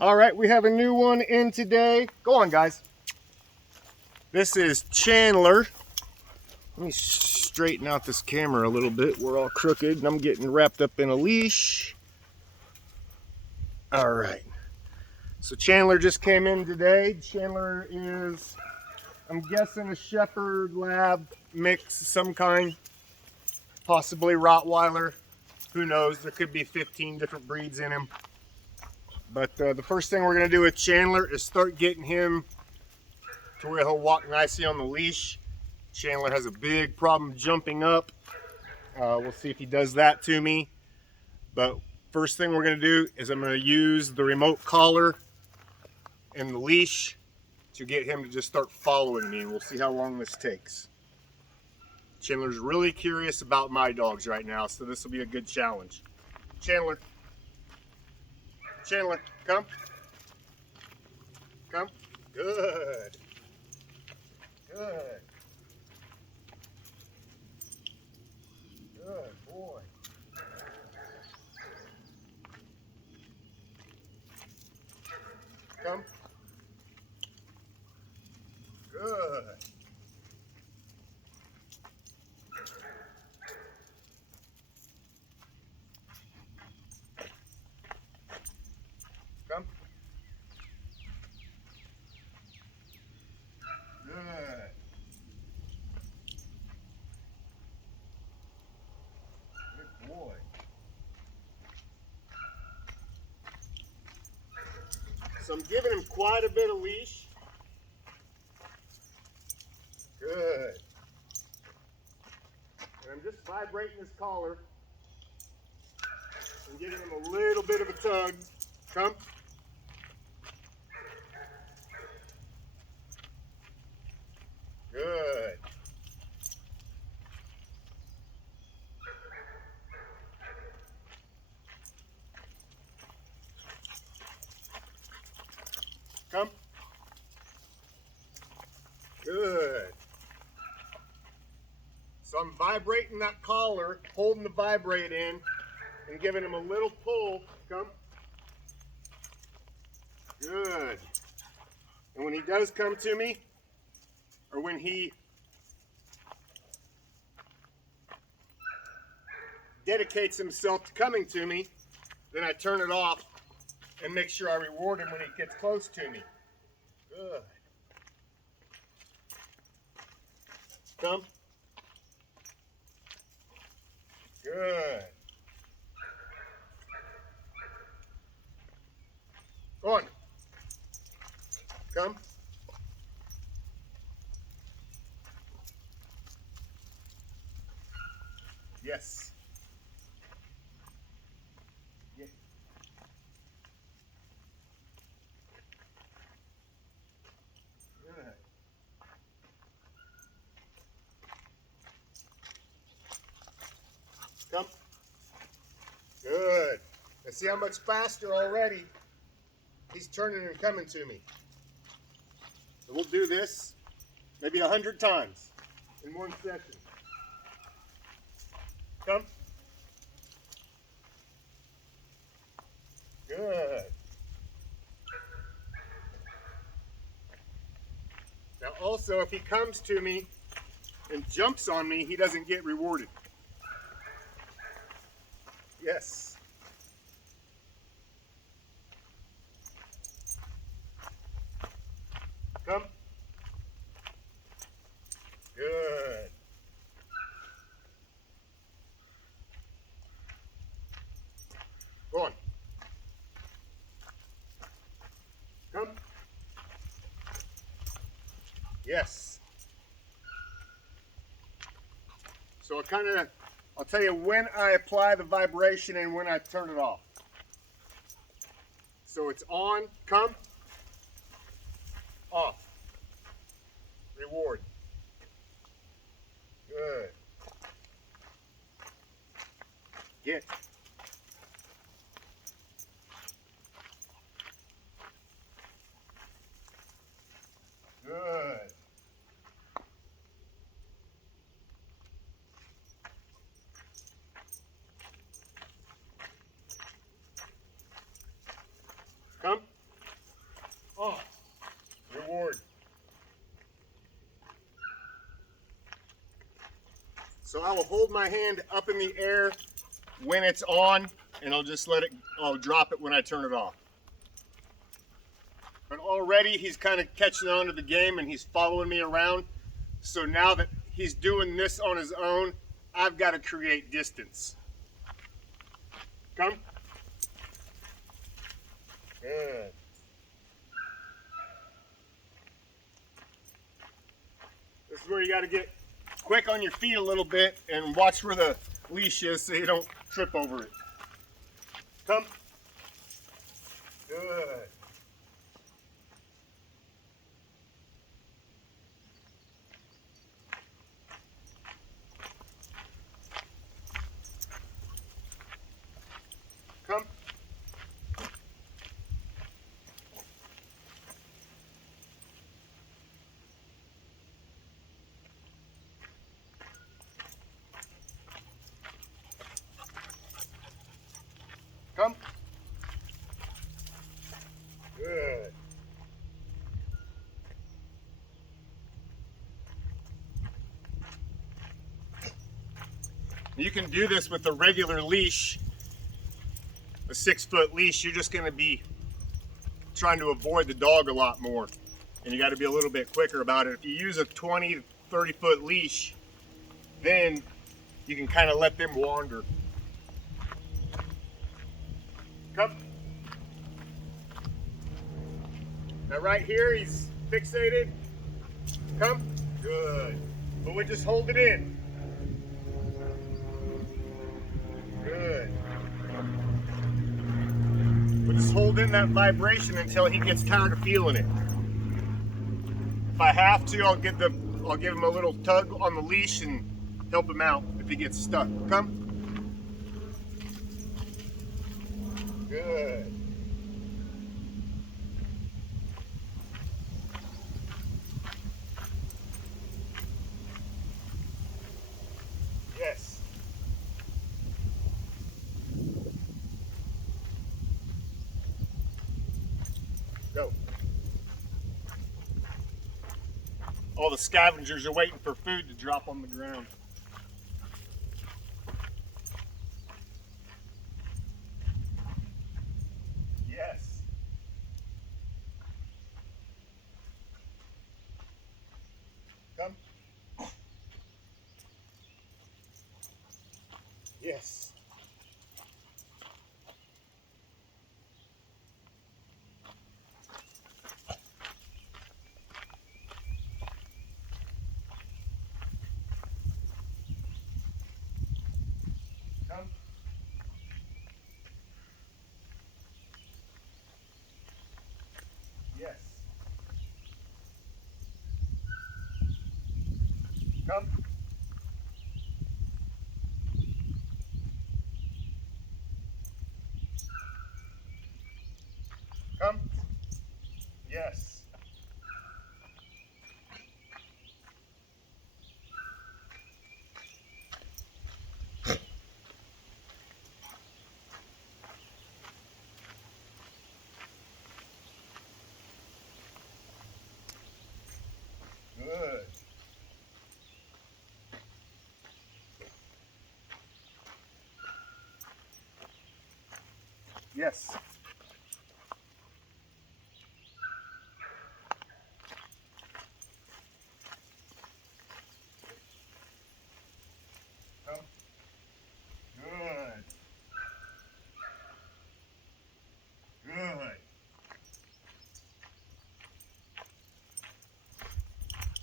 All right, we have a new one in today. Go on, guys. This is Chandler. Let me straighten out this camera a little bit. We're all crooked and I'm getting wrapped up in a leash. All right. So Chandler just came in today. Chandler is, I'm guessing, a Shepherd Lab mix of some kind. Possibly Rottweiler. Who knows? There could be 15 different breeds in him. But the first thing we're going to do with Chandler is start getting him to where he'll walk nicely on the leash. Chandler has a big problem jumping up. We'll see if he does that to me. But first thing we're going to do is I'm going to use the remote collar and the leash to get him to just start following me. We'll see how long this takes. Chandler's really curious about my dogs right now, so this will be a good challenge. Chandler. Chandler, come. Come. Good. Good. Good boy. Come. Good. Come. Good. Good boy. So I'm giving him quite a bit of leash. Good. And I'm just vibrating his collar and giving him a little bit of a tug. Come. Good. Come. Good. So I'm vibrating that collar, holding the vibrate in, and giving him a little pull. Come. Good. And when he does come to me, or when he dedicates himself to coming to me, then I turn it off and make sure I reward him when he gets close to me. Good. Come. Good. Go on. Come. Yes. Yeah. Good. Come. Good. And see how much faster already he's turning and coming to me. So we'll do this maybe 100 times in one session. Come. Good. Now also, if he comes to me and jumps on me, he doesn't get rewarded. Yes. Come. Good. Go on. Come. Yes. So I'll tell you when I apply the vibration and when I turn it off. So it's on, come, off. Reward. Good. Get. Good. Come. So I will hold my hand up in the air when it's on, and I'll just I'll drop it when I turn it off. But already he's kind of catching on to the game and he's following me around. So now that he's doing this on his own, I've got to create distance. Come. Good. This is where you got to get quick on your feet a little bit and watch where the leash is so you don't trip over it. Come. Good. Come. Come. Good. You can do this with a regular leash, a 6-foot leash. You're just going to be trying to avoid the dog a lot more, and you got to be a little bit quicker about it. If you use a 20 to 30-foot leash, then you can kind of let them wander. Come. Now right here, he's fixated. Come. Good. But we just hold it in. Good. We'll just hold in that vibration until he gets tired of feeling it. If I have to, I'll give him a little tug on the leash and help him out if he gets stuck. Come. Good. Yes. Go. All the scavengers are waiting for food to drop on the ground. Yes. Come. Yes. Come. Yes. Come. Come. Yes. Good. Yes. Come. Good. Good.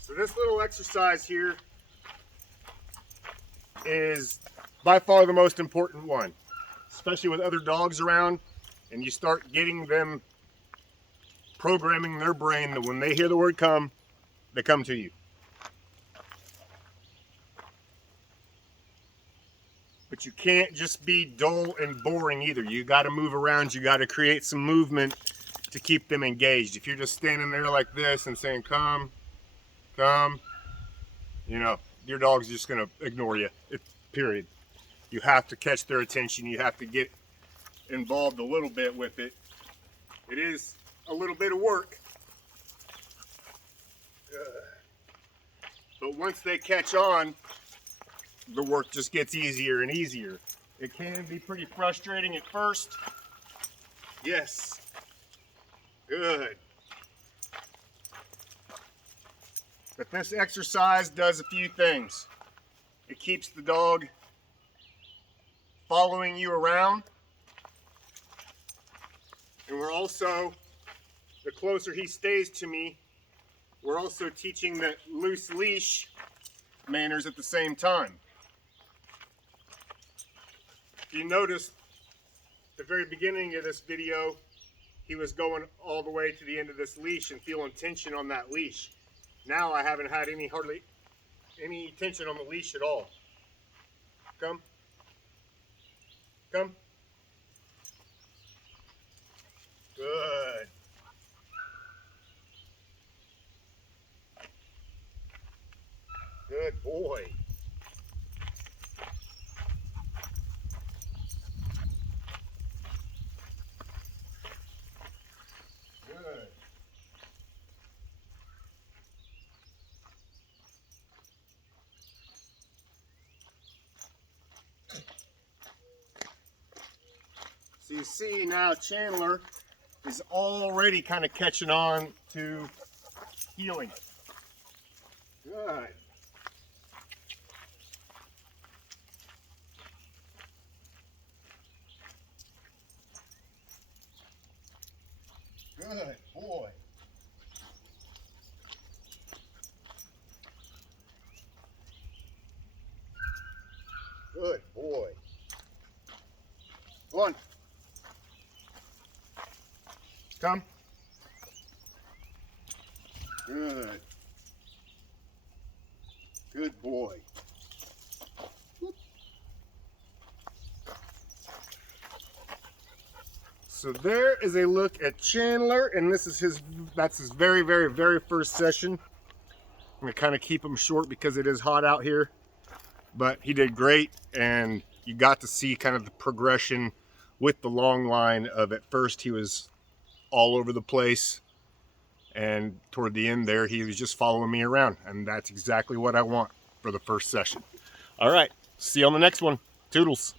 So this little exercise here is by far the most important one, especially with other dogs around, and you start getting them programming their brain that when they hear the word come, they come to you. But you can't just be dull and boring either. You got to move around. You got to create some movement to keep them engaged. If you're just standing there like this and saying, come, come, you know, your dog's just going to ignore you, period. You have to catch their attention. You have to get involved a little bit with it. It is a little bit of work. But once they catch on, the work just gets easier and easier. It can be pretty frustrating at first. Yes. Good. But this exercise does a few things. It keeps the dog following you around. And we're also, the closer he stays to me, we're also teaching that loose leash manners at the same time. If you notice, the very beginning of this video, he was going all the way to the end of this leash and feeling tension on that leash. Now I haven't had hardly any tension on the leash at all. Come. Come. Good. Good boy. Good. So you see now Chandler is already kind of catching on to heeling. Good. Good boy. Good boy. Go on. Come. Good. Good boy. So there is a look at Chandler, and this is that's his very, very, very first session. I'm gonna kind of keep him short because it is hot out here, but he did great, and you got to see kind of the progression with the long line of, at first he was all over the place, and toward the end there he was just following me around, and that's exactly what I want for the first session. All right, see you on the next one. Toodles.